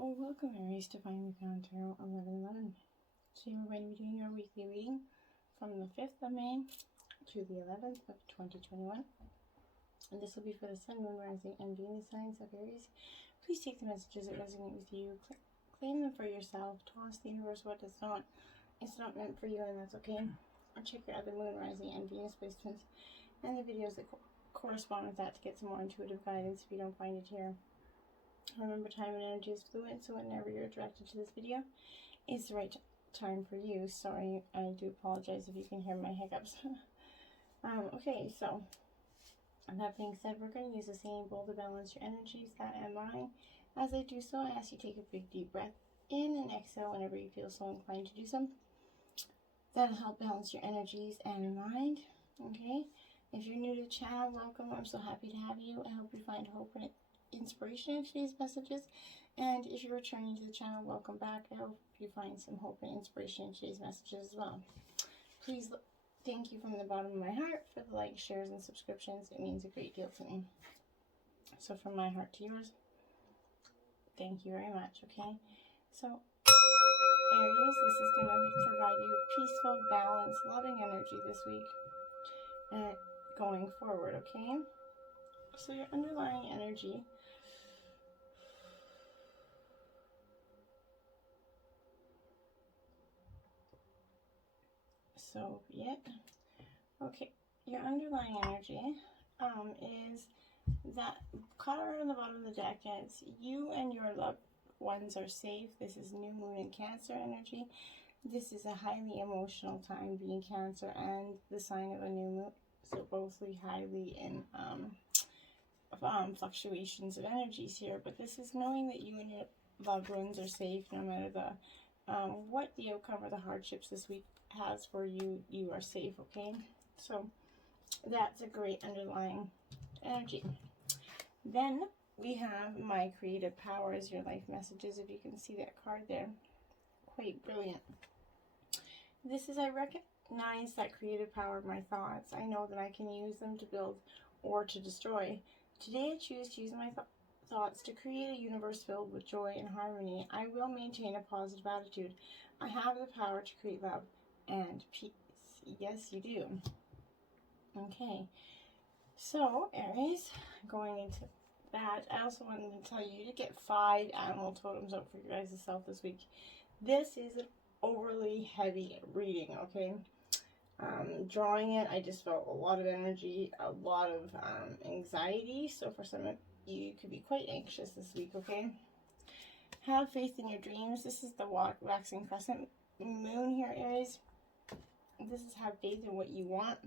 Oh, welcome Aries to Finally Found Tarot 1111. So we're going to be doing our weekly reading from the 5th of May to the 11th of 2021. And this will be for the Sun, Moon, Rising, and Venus signs of Aries. Please take the messages that resonate with you, claim them for yourself, toss the universe what does not. It's not meant for you, and that's okay. Or check your other Moon, Rising, and Venus placements and the videos that correspond with that to get some more intuitive guidance if you don't find it here. Remember, time and energy is fluid, so whenever you're attracted to this video, it's the right time for you. Sorry, I do apologize if you can hear my hiccups. Okay, so that being said, we're going to use the same bowl to balance your energies. That am I. As I do so, I ask you to take a big deep breath in and exhale whenever you feel so inclined to do so. That'll help balance your energies and mind. Okay, if you're new to the channel, welcome. I'm so happy to have you. I hope you find hope and inspiration in today's messages, and if you're returning to the channel, welcome back. I hope you find some hope and inspiration in today's messages as well. Please, thank you from the bottom of my heart for the likes, shares, and subscriptions. It means a great deal to me. So from my heart to yours, thank you very much. Okay, so Aries, this is going to provide you with peaceful, balanced, loving energy this week and going forward. Okay, so your underlying energy . So, yeah. Okay, your underlying energy is that card on the bottom of the deck is you and your loved ones are safe. This is new moon and Cancer energy. This is a highly emotional time, being Cancer and the sign of a new moon. So both highly in fluctuations of energies here. But this is knowing that you and your loved ones are safe no matter the what the outcome or the hardships this week has for you. You are safe. Okay, so that's a great underlying energy. Then we have my creative power as your life messages. If you can see that card there, quite brilliant. This is, I recognize that creative power of my thoughts. I know that I can use them to build or to destroy. Today I choose to use my thoughts to create a universe filled with joy and harmony. I will maintain a positive attitude. I have the power to create love and peace. Yes, you do. Okay, so Aries, going into that, I also wanted to tell you to get 5 animal totems out for your guys' self this week. This is an overly heavy reading, okay? Drawing it, I just felt a lot of energy, a lot of anxiety. So for some of you could be quite anxious this week, okay? Have faith in your dreams. This is the waxing crescent moon here, Aries. This is have faith in what you want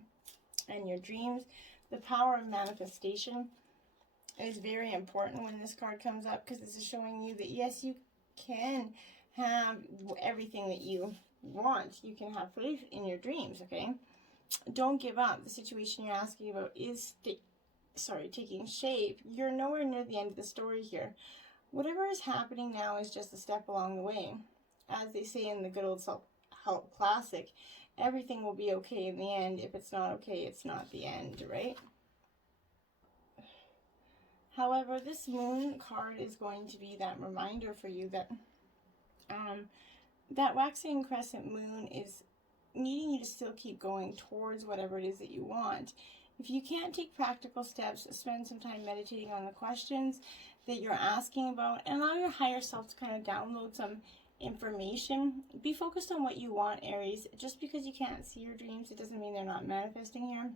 and your dreams. The power of manifestation is very important when this card comes up, because this is showing you that yes, you can have everything that you want. You can have faith in your dreams, okay? Don't give up. The situation you're asking about is taking shape. You're nowhere near the end of the story here. Whatever is happening now is just a step along the way. As they say in the good old self-help classic, everything will be okay in the end. If it's not okay, it's not the end, right? However, this moon card is going to be that reminder for you that that waxing crescent moon is needing you to still keep going towards whatever it is that you want. If you can't take practical steps, spend some time meditating on the questions that you're asking about and allow your higher self to kind of download some information. Be focused on what you want, Aries. Just because you can't see your dreams, it doesn't mean they're not manifesting here.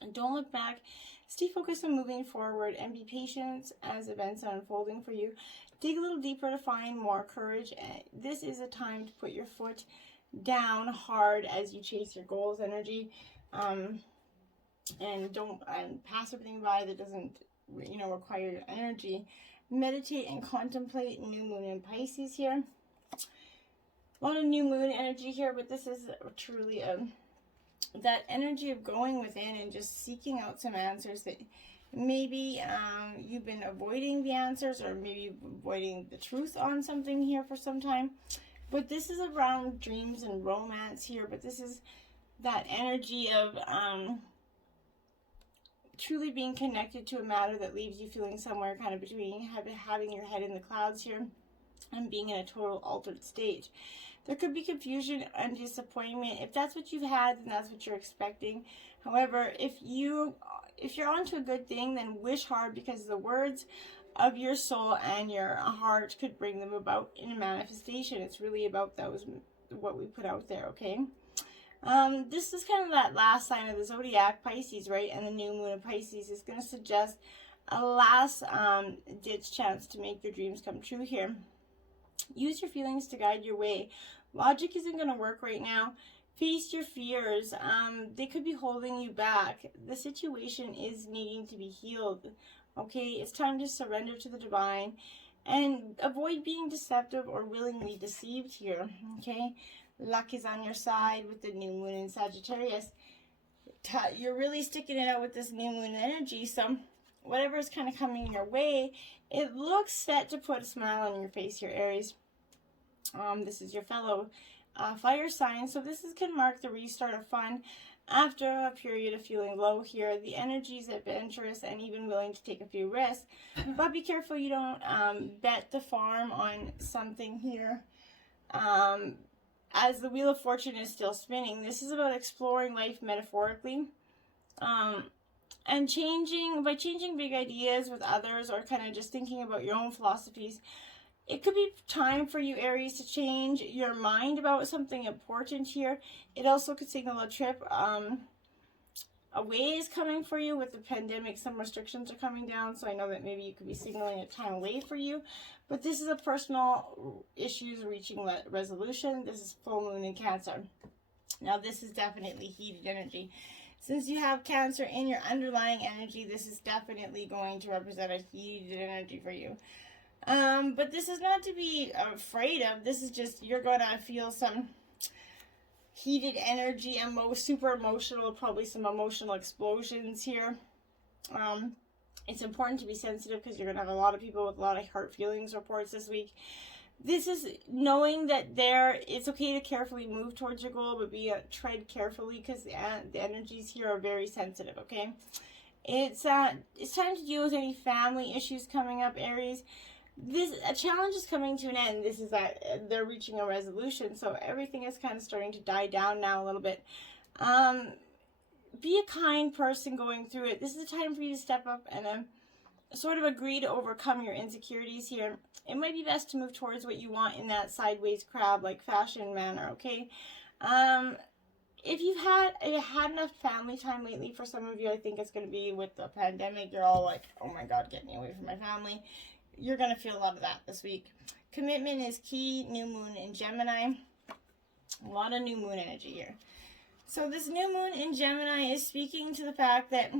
And don't look back. Stay focused on moving forward and be patient as events are unfolding for you. Dig a little deeper to find more courage. This is a time to put your foot down hard as you chase your goals, energy. And don't pass everything by that doesn't, require your energy. Meditate and contemplate new moon in Pisces here. A lot of new moon energy here, but this is truly that energy of going within and just seeking out some answers that maybe you've been avoiding the answers, or maybe avoiding the truth on something here for some time. But this is around dreams and romance here, but this is that energy of truly being connected to a matter that leaves you feeling somewhere kind of between having your head in the clouds here. and being in a total altered state. There could be confusion and disappointment. If that's what you've had, then that's what you're expecting. However, if you're onto a good thing, then wish hard, because the words of your soul and your heart could bring them about in a manifestation. It's really about what we put out there, okay? This is kind of that last sign of the zodiac, Pisces, right? And the new moon of Pisces is going to suggest a last ditch chance to make your dreams come true here. Use your feelings to guide your way. Logic isn't going to work right now. Face your fears. They could be holding you back. The situation is needing to be healed. Okay, it's time to surrender to the divine and avoid being deceptive or willingly deceived here. Okay, luck is on your side with the new moon in Sagittarius. You're really sticking it out with this new moon energy. So whatever is kind of coming your way, it looks set to put a smile on your face here, Aries. This is your fellow fire sign, so this can mark the restart of fun after a period of feeling low here. The energy is adventurous and even willing to take a few risks, but be careful you don't bet the farm on something here. As the Wheel of Fortune is still spinning, this is about exploring life metaphorically. And by changing big ideas with others, or kind of just thinking about your own philosophies. It could be time for you, Aries, to change your mind about something important here. It also could signal a trip away is coming for you. With the pandemic, some restrictions are coming down, so I know that maybe you could be signaling a time away for you. But this is a personal issues reaching resolution. This is full moon in Cancer. Now, this is definitely heated energy. Since you have Cancer in your underlying energy, this is definitely going to represent a heated energy for you. But this is not to be afraid of. This is just, you're going to feel some heated energy and super emotional, probably some emotional explosions here. It's important to be sensitive because you're going to have a lot of people with a lot of hurt feelings reports this week. This is knowing that it's okay to carefully move towards your goal, but tread carefully, because the energies here are very sensitive, okay? It's time to deal with any family issues coming up, Aries. A challenge is coming to an end. This is that they're reaching a resolution, so everything is kind of starting to die down now a little bit. Be a kind person going through it. This is a time for you to step up and sort of agree to overcome your insecurities here. It might be best to move towards what you want in that sideways crab, like fashion manner, okay? If you've had enough family time lately, for some of you, I think it's going to be with the pandemic. You're all like, oh my God, get me away from my family. You're going to feel a lot of that this week. Commitment is key. New moon in Gemini. A lot of new moon energy here. So this new moon in Gemini is speaking to the fact that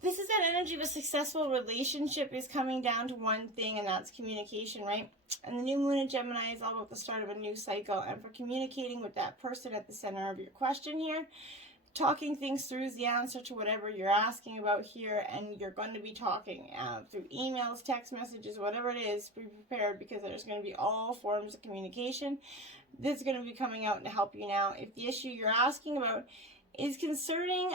this is that energy of a successful relationship is coming down to one thing, and that's communication, right? And the new moon in Gemini is all about the start of a new cycle, and for communicating with that person at the center of your question here. Talking things through is the answer to whatever you're asking about here, and you're going to be talking through emails, text messages, whatever it is. Be prepared, because there's going to be all forms of communication that's going to be coming out to help you now. If the issue you're asking about is concerning,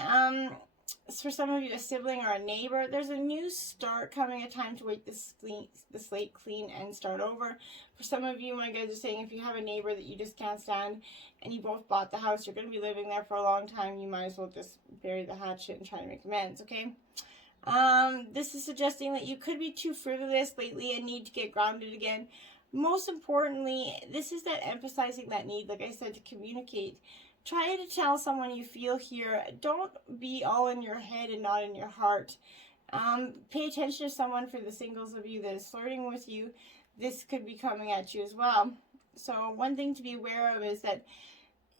for some of you, a sibling or a neighbor, there's a new start coming, a time to wipe the slate clean and start over. For some of you, my guys are saying, if you have a neighbor that you just can't stand and you both bought the house, you're going to be living there for a long time, you might as well just bury the hatchet and try to make amends, okay? This is suggesting that you could be too frivolous lately and need to get grounded again. Most importantly, this is that emphasizing that need, like I said, to communicate. Try to tell someone you feel here. Don't be all in your head and not in your heart. Pay attention to someone. For the singles of you that is flirting with you, this could be coming at you as well. So one thing to be aware of is that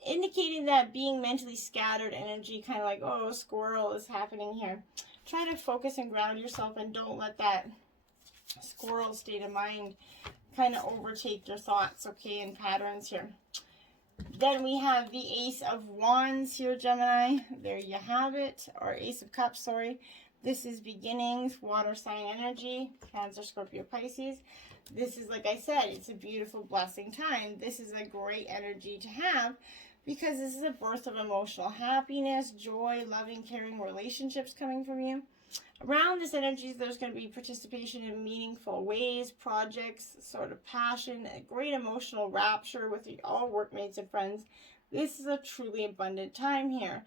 indicating that being mentally scattered energy, kind of like, oh, squirrel is happening here. Try to focus and ground yourself, and don't let that squirrel state of mind kind of overtake your thoughts, okay, and patterns here. Then we have the Ace of Wands here, Gemini. There you have it. Or Ace of Cups, sorry. This is beginnings, water sign energy, Cancer, Scorpio, Pisces. This is, like I said, it's a beautiful blessing time. This is a great energy to have, because this is a birth of emotional happiness, joy, loving, caring relationships coming from you. Around this energy, there's going to be participation in meaningful ways, projects, sort of passion, a great emotional rapture with all workmates and friends. This is a truly abundant time here.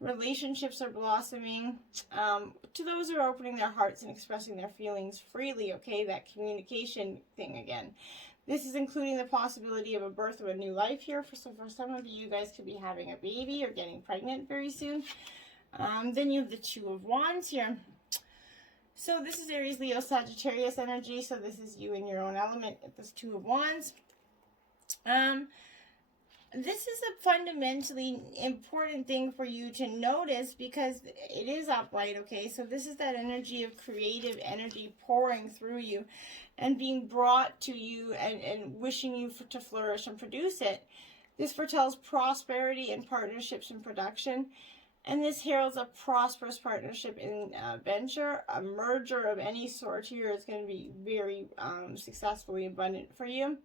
Relationships are blossoming. To those who are opening their hearts and expressing their feelings freely, okay, that communication thing again. This is including the possibility of a birth of a new life here. So for some of you, you guys could be having a baby or getting pregnant very soon. Then you have the Two of Wands here. So this is Aries, Leo, Sagittarius energy. So this is you in your own element at this Two of Wands. This is a fundamentally important thing for you to notice because it is upright, okay? So this is that energy of creative energy pouring through you and being brought to you and wishing you to flourish and produce it. This foretells prosperity in partnerships and production. And this heralds a prosperous partnership in venture. A merger of any sort here is going to be very successfully abundant for you.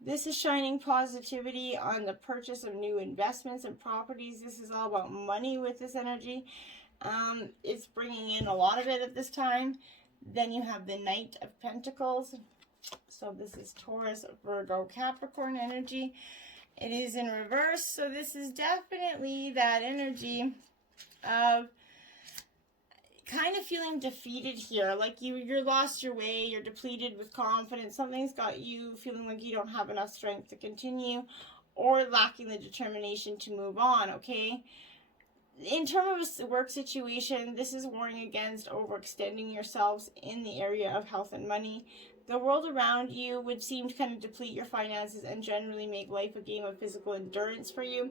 This is shining positivity on the purchase of new investments and properties. This is all about money with this energy. It's bringing in a lot of it at this time. Then you have the Knight of Pentacles. So this is Taurus, Virgo, Capricorn energy. It is in reverse, so this is definitely that energy of kind of feeling defeated here, like you're lost your way, you're depleted with confidence, something's got you feeling like you don't have enough strength to continue, or lacking the determination to move on, okay? In terms of a work situation, this is warning against overextending yourselves in the area of health and money. The world around you would seem to kind of deplete your finances and generally make life a game of physical endurance for you.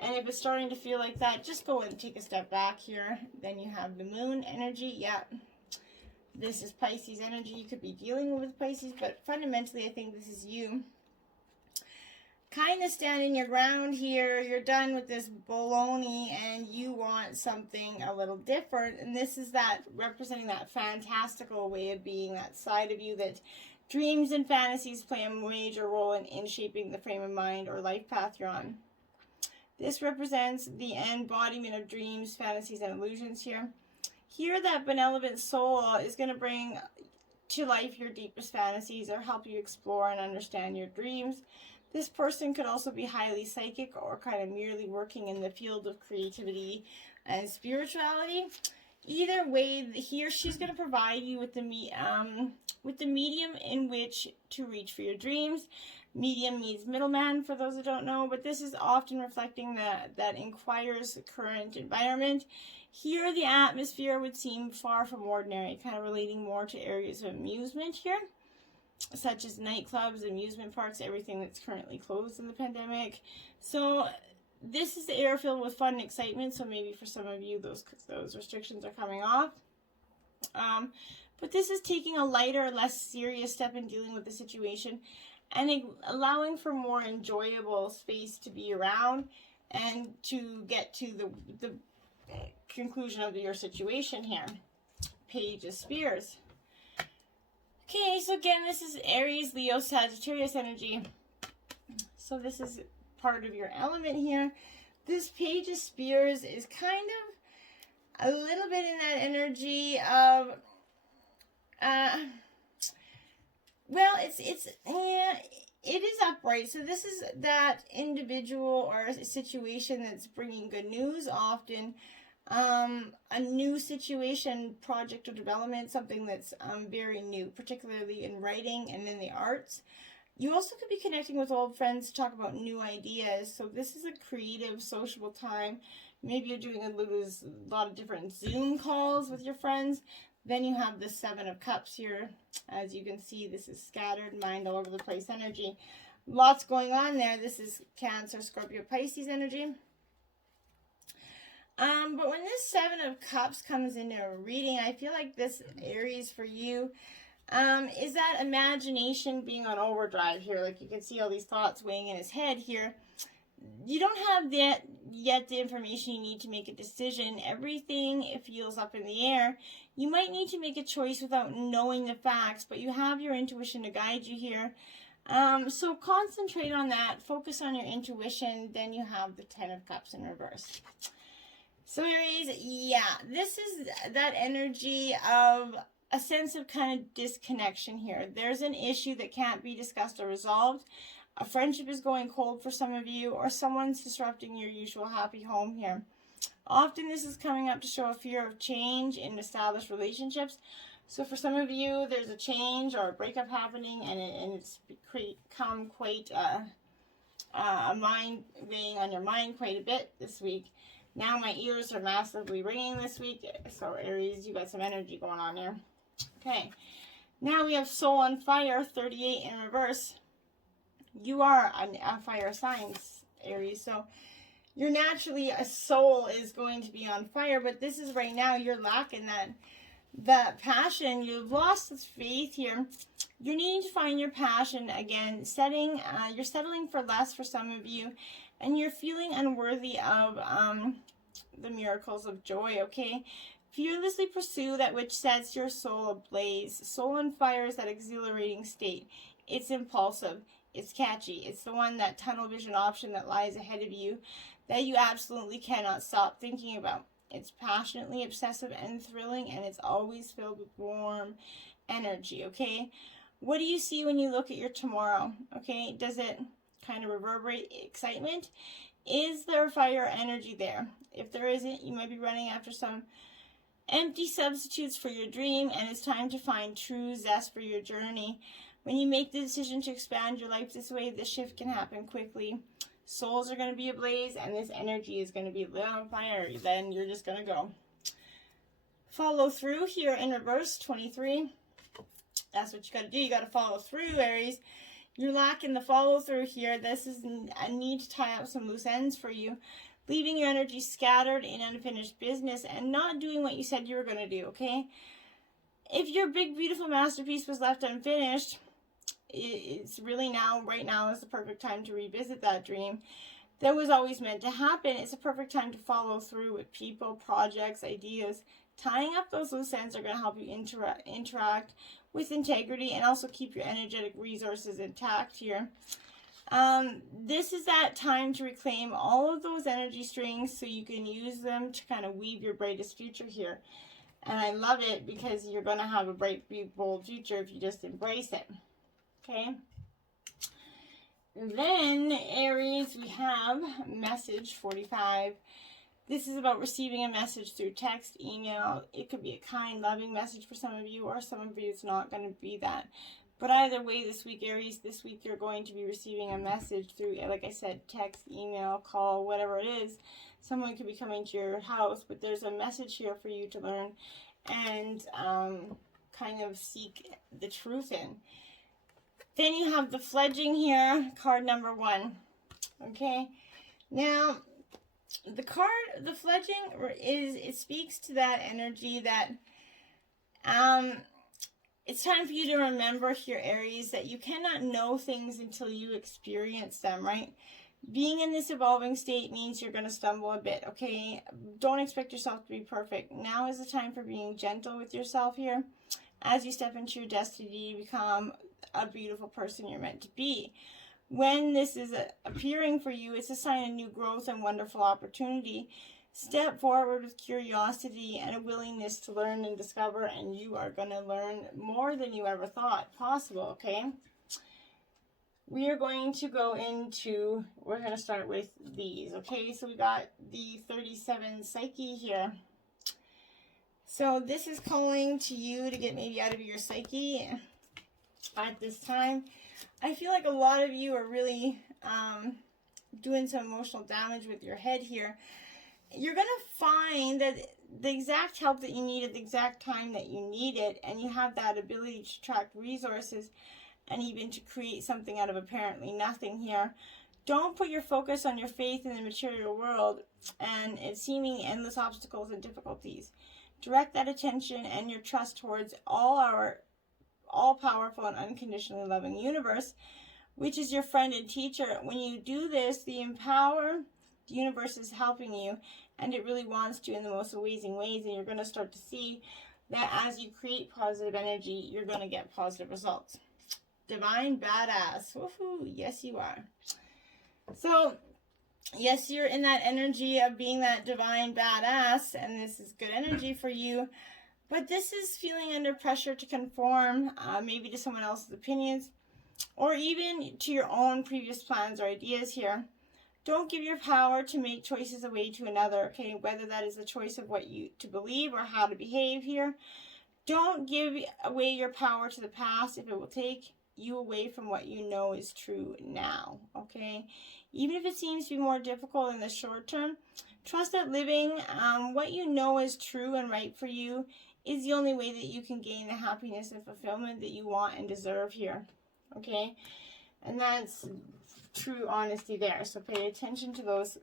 And if it's starting to feel like that, just go and take a step back here. Then you have the Moon energy. Yeah, this is Pisces energy. You could be dealing with Pisces, but fundamentally I think this is you kind of standing your ground here. You're done with this baloney and you want something a little different. And this is that representing that fantastical way of being, that side of you that dreams and fantasies play a major role in shaping the frame of mind or life path you're on. This represents the embodiment of dreams, fantasies, and illusions here. Here, that benevolent soul is going to bring to life your deepest fantasies or help you explore and understand your dreams. This person could also be highly psychic or kind of merely working in the field of creativity and spirituality. Either way, he or she's going to provide you with the medium in which to reach for your dreams. Medium means middleman, for those who don't know, but this is often reflecting that inquirer's current environment. Here, the atmosphere would seem far from ordinary, kind of relating more to areas of amusement here, such as nightclubs, amusement parks, everything that's currently closed in the pandemic. So this is the air filled with fun and excitement, so maybe for some of you those restrictions are coming off. But this is taking a lighter, less serious step in dealing with the situation and allowing for more enjoyable space to be around and to get to the conclusion of your situation here. Page of Spears. Okay, so again, this is Aries, Leo, Sagittarius energy. So this is part of your element here. This Page of Spears is kind of a little bit in that energy of, well, it is upright. So this is that individual or a situation that's bringing good news often. A new situation, project or development, something that's very new, particularly in writing and in the arts. You also could be connecting with old friends to talk about new ideas. So this is a creative, sociable time. Maybe you're doing a lot of different Zoom calls with your friends. Then you have the Seven of Cups here. As you can see, this is scattered, mind all over the place energy. Lots going on there. This is Cancer, Scorpio, Pisces energy. But when this Seven of Cups comes into a reading, I feel like this Aries for you is that imagination being on overdrive here. Like you can see all these thoughts weighing in his head here. You don't have yet the information you need to make a decision. Everything, it feels up in the air. You might need to make a choice without knowing the facts, but you have your intuition to guide you here. So concentrate on that. Focus on your intuition. Then you have the Ten of Cups in reverse. So Aries, yeah, this is that energy of a sense of kind of disconnection here. There's an issue that can't be discussed or resolved. A friendship is going cold for some of you, or someone's disrupting your usual happy home here. Often this is coming up to show a fear of change in established relationships. So for some of you, there's a change or a breakup happening, and it's become quite a mind weighing on your mind quite a bit this week. Now my ears are massively ringing this week. So Aries, you got some energy going on there. Okay. Now we have Soul on Fire, 38 in reverse. You are a fire sign, Aries. So you're naturally, a soul is going to be on fire, but this is right now you're lacking that passion. You've lost this faith here. You're needing to find your passion again. You're settling for less for some of you, and you're feeling unworthy of the miracles of joy, okay? Fearlessly pursue that which sets your soul ablaze. Soul on fire is that exhilarating state. It's impulsive. It's catchy. It's the one, that tunnel vision option that lies ahead of you that you absolutely cannot stop thinking about. It's passionately obsessive and thrilling, and it's always filled with warm energy, okay? What do you see when you look at your tomorrow, okay? Does it kind of reverberate excitement? Is there fire energy there? If there isn't, you might be running after some empty substitutes for your dream, and it's time to find true zest for your journey. When you make the decision to expand your life this way, the shift can happen quickly. Souls are going to be ablaze, and this energy is going to be lit on fire. Then you're just going to go. Follow through here in reverse, 23. That's what you got to do. You got to follow through, Aries. You're lacking the follow through here. This is a need to tie up some loose ends for you. Leaving your energy scattered in unfinished business and not doing what you said you were going to do, okay? If your big, beautiful masterpiece was left unfinished, it's really right now is the perfect time to revisit that dream that was always meant to happen. It's a perfect time to follow through with people, projects, ideas. Tying up those loose ends are going to help you interact with integrity and also keep your energetic resources intact here. This is that time to reclaim all of those energy strings so you can use them to kind of weave your brightest future here. And I love it because you're going to have a bright, bold future if you just embrace it. Okay. Then, Aries, we have message 45. This is about receiving a message through text, email. It could be a kind, loving message for some of you, or some of you it's not going to be that. But either way, this week, Aries, this week you're going to be receiving a message through, like I said, text, email, call, whatever it is. Someone could be coming to your house, but there's a message here for you to learn and kind of seek the truth in. Then you have the fledging here, card number 1. Okay, now the fledging it speaks to that energy that it's time for you to remember here, Aries, that you cannot know things until you experience them, right? Being in this evolving state means you're going to stumble a bit, okay? Don't expect yourself to be perfect. Now is the time for being gentle with yourself here as you step into your destiny to become a beautiful person you're meant to be. When this is appearing for you, it's a sign of new growth and wonderful opportunity. Step forward with curiosity and a willingness to learn and discover, and you are going to learn more than you ever thought possible, okay? We are going to go into, we're going to start with these, okay? So we got the 37 Psyche here. So this is calling to you to get maybe out of your psyche at this time. I feel like a lot of you are really doing some emotional damage with your head here. You're going to find that the exact help that you need at the exact time that you need it, and you have that ability to attract resources and even to create something out of apparently nothing here. Don't put your focus on your faith in the material world and its seeming endless obstacles and difficulties. Direct that attention and your trust towards our all-powerful and unconditionally loving universe, which is your friend and teacher. When you do this, the universe is helping you, and it really wants to in the most amazing ways, and you're going to start to see that as you create positive energy, you're going to get positive results. Divine Badass. Woohoo! Yes, you are. So, Yes, you're in that energy of being that divine badass, and this is good energy for you. But this is feeling under pressure to conform, maybe to someone else's opinions, or even to your own previous plans or ideas here. Don't give your power to make choices away to another, okay? Whether that is a choice of what you to believe or how to behave here. Don't give away your power to the past if it will take you away from what you know is true now, okay? Even if it seems to be more difficult in the short term, trust that living what you know is true and right for you is the only way that you can gain the happiness and fulfillment that you want and deserve here, okay? And that's true honesty there. So pay attention to those,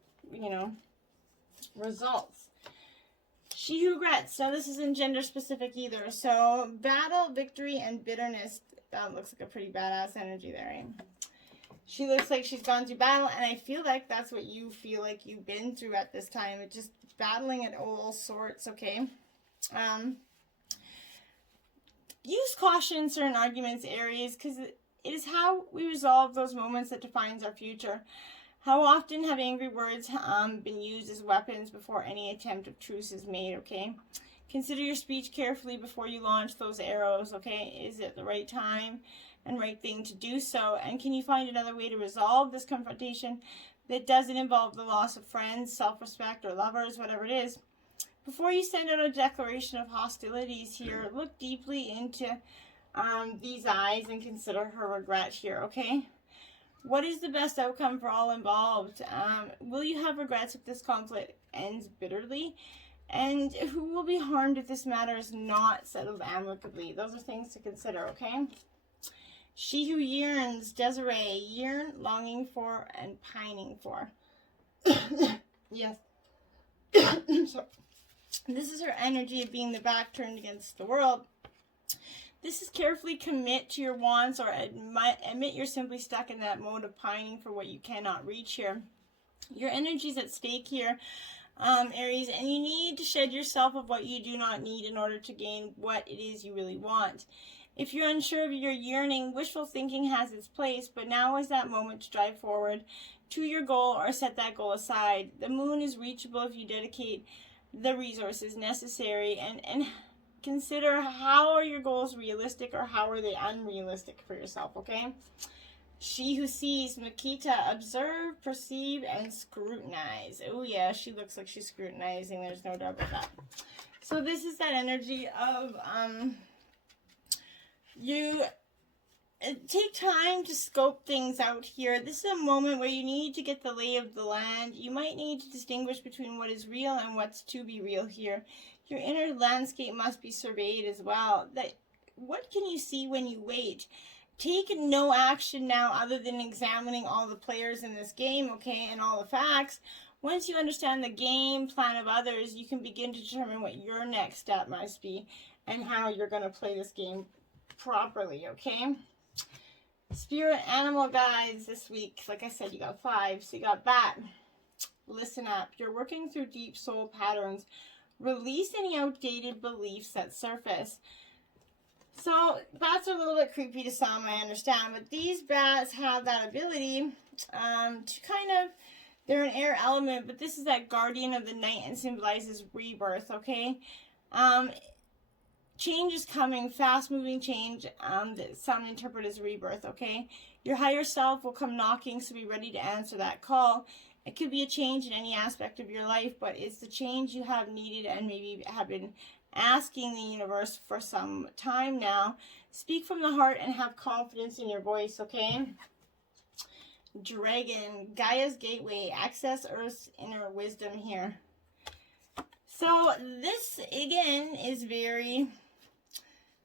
results. She who regrets. So this isn't gender specific either. So battle, victory, and bitterness. That looks like a pretty badass energy there, eh? She looks like she's gone through battle, and I feel like that's what you feel like you've been through at this time. It's just battling at all sorts, okay? Use caution in certain arguments, Aries, because it is how we resolve those moments that defines our future. How often have angry words been used as weapons before any attempt of truce is made, okay? Consider your speech carefully before you launch those arrows, okay? Is it the right time and right thing to do so? And can you find another way to resolve this confrontation that doesn't involve the loss of friends, self-respect, or lovers, whatever it is? Before you send out a declaration of hostilities here, look deeply into these eyes and consider her regret here, okay? What is the best outcome for all involved? Will you have regrets if this conflict ends bitterly? And who will be harmed if this matter is not settled amicably? Those are things to consider, okay? She who yearns, Desiree, yearn, longing for, and pining for. Yes. So, this is her energy of being the back turned against the world. This is carefully commit to your wants, or admit you're simply stuck in that mode of pining for what you cannot reach here. Your energy is at stake here, Aries, and you need to shed yourself of what you do not need in order to gain what it is you really want. If you're unsure of your yearning, wishful thinking has its place, but now is that moment to drive forward to your goal or set that goal aside. The moon is reachable if you dedicate the resources necessary, and consider how are your goals realistic or how are they unrealistic for yourself, okay? She who sees, Makita, observe, perceive, and scrutinize. Oh yeah, she looks like she's scrutinizing. There's no doubt about that. So this is that energy of you take time to scope things out here. This is a moment where you need to get the lay of the land. You might need to distinguish between what is real and what's to be real here. Your inner landscape must be surveyed as well. What can you see when you wait? Take no action now other than examining all the players in this game, okay, and all the facts. Once you understand the game plan of others, you can begin to determine what your next step must be and how you're going to play this game properly, okay? Spirit animal guides this week. Like I said, you got 5. So you got bat. Listen up. You're working through deep soul patterns. Release any outdated beliefs that surface. So bats are a little bit creepy to some, I understand, but these bats have that ability to kind of, they're an air element, but this is that guardian of the night and symbolizes rebirth, okay? Change is coming, fast-moving change that some interpret as rebirth, okay? Your higher self will come knocking, so be ready to answer that call. It could be a change in any aspect of your life, but it's the change you have needed and maybe have been asking the universe for some time now. Speak from the heart and have confidence in your voice, okay? Dragon, Gaia's gateway, access Earth's inner wisdom here. So this, again, is very,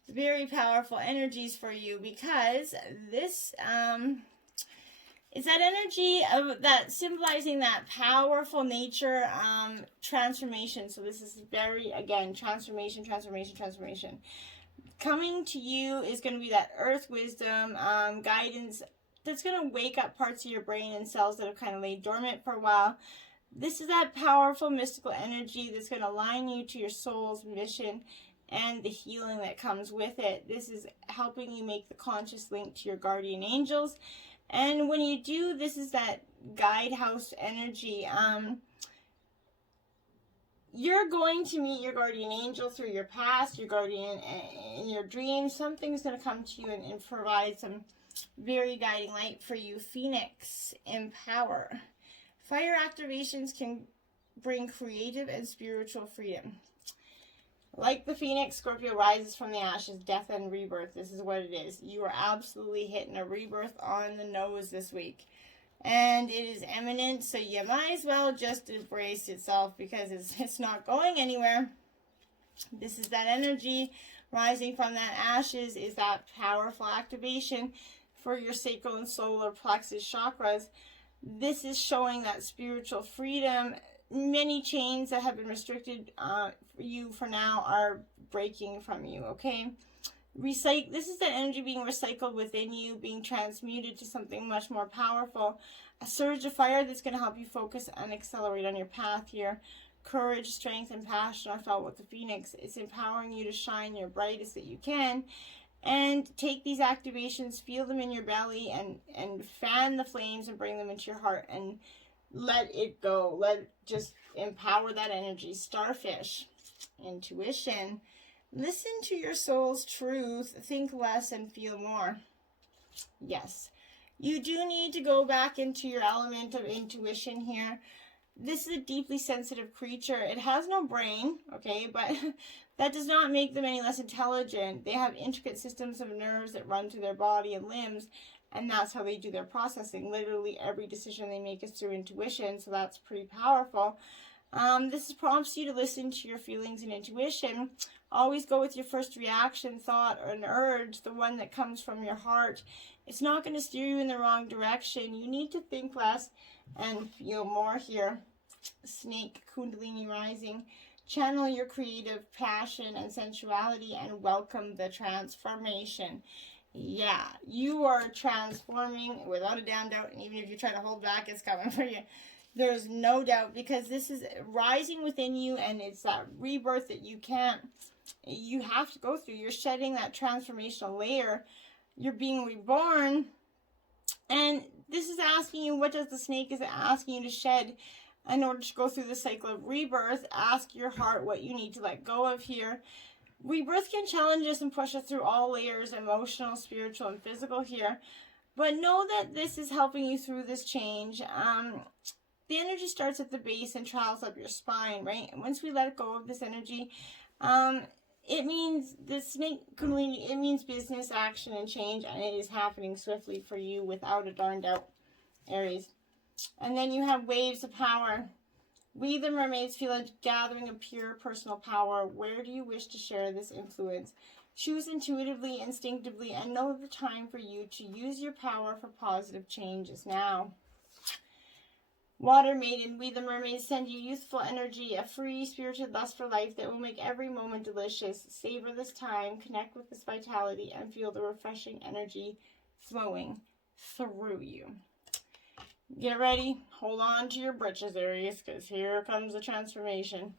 very powerful energies for you, because this is that energy of that symbolizing that powerful nature, transformation. So this is very, again, transformation. Coming to you is going to be that earth wisdom, guidance that's going to wake up parts of your brain and cells that have kind of laid dormant for a while. This is that powerful mystical energy that's going to align you to your soul's mission and the healing that comes with it. This is helping you make the conscious link to your guardian angels And when you do, this is that guide house energy. You're going to meet your guardian angel through your past, your guardian in your dreams. Something's going to come to you and provide some very guiding light for you. Phoenix, empower. Fire activations can bring creative and spiritual freedom. Like the phoenix, Scorpio rises from the ashes, death and rebirth. This is what it is. You are absolutely hitting a rebirth on the nose this week. And it is imminent, so you might as well just embrace itself because it's not going anywhere. This is that energy rising from that ashes, is that powerful activation for your sacral and solar plexus chakras. This is showing that spiritual freedom. Many chains that have been restricted you for now are breaking from you, okay? This is the energy being recycled within you, being transmuted to something much more powerful. A surge of fire that's going to help you focus and accelerate on your path here. Courage, strength, and passion are felt with the phoenix. It's empowering you to shine your brightest that you can. And take these activations, feel them in your belly, and fan the flames and bring them into your heart. And let it go. Just empower that energy. Starfish, intuition. Listen to your soul's truth. Think less and feel more. Yes, you do need to go back into your element of intuition here. This is a deeply sensitive creature. It has no brain, okay, but that does not make them any less intelligent. They have intricate systems of nerves that run through their body and limbs, and that's how they do their processing. Literally every decision they make is through intuition, so that's pretty powerful. This prompts you to listen to your feelings and intuition. Always go with your first reaction, thought, or an urge, the one that comes from your heart. It's not going to steer you in the wrong direction. You need to think less and feel more here. Snake, Kundalini rising. Channel your creative passion and sensuality and welcome the transformation. Yeah, you are transforming without a damn doubt. And even if you try to hold back, it's coming for you. There's no doubt, because this is rising within you, and it's that rebirth that you have to go through. You're shedding that transformational layer. You're being reborn. And this is asking you, what does the snake is asking you to shed in order to go through the cycle of rebirth? Ask your heart what you need to let go of here. Rebirth can challenge us and push us through all layers, emotional, spiritual, and physical here. But know that this is helping you through this change. The energy starts at the base and travels up your spine, right? And once we let go of this energy, it means the snake kundalini, it means business, action, and change, and it is happening swiftly for you without a darn doubt, Aries. And then you have waves of power. We, the mermaids, feel a gathering of pure personal power. Where do you wish to share this influence? Choose intuitively, instinctively, and know the time for you to use your power for positive change is now. Water maiden, we the mermaids send you youthful energy, a free spirited lust for life that will make every moment delicious. Savor this time, connect with this vitality, and feel the refreshing energy flowing through you. Get ready, hold on to your britches, Aries, because here comes the transformation.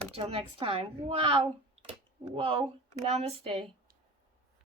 Until next time, wow, whoa, namaste.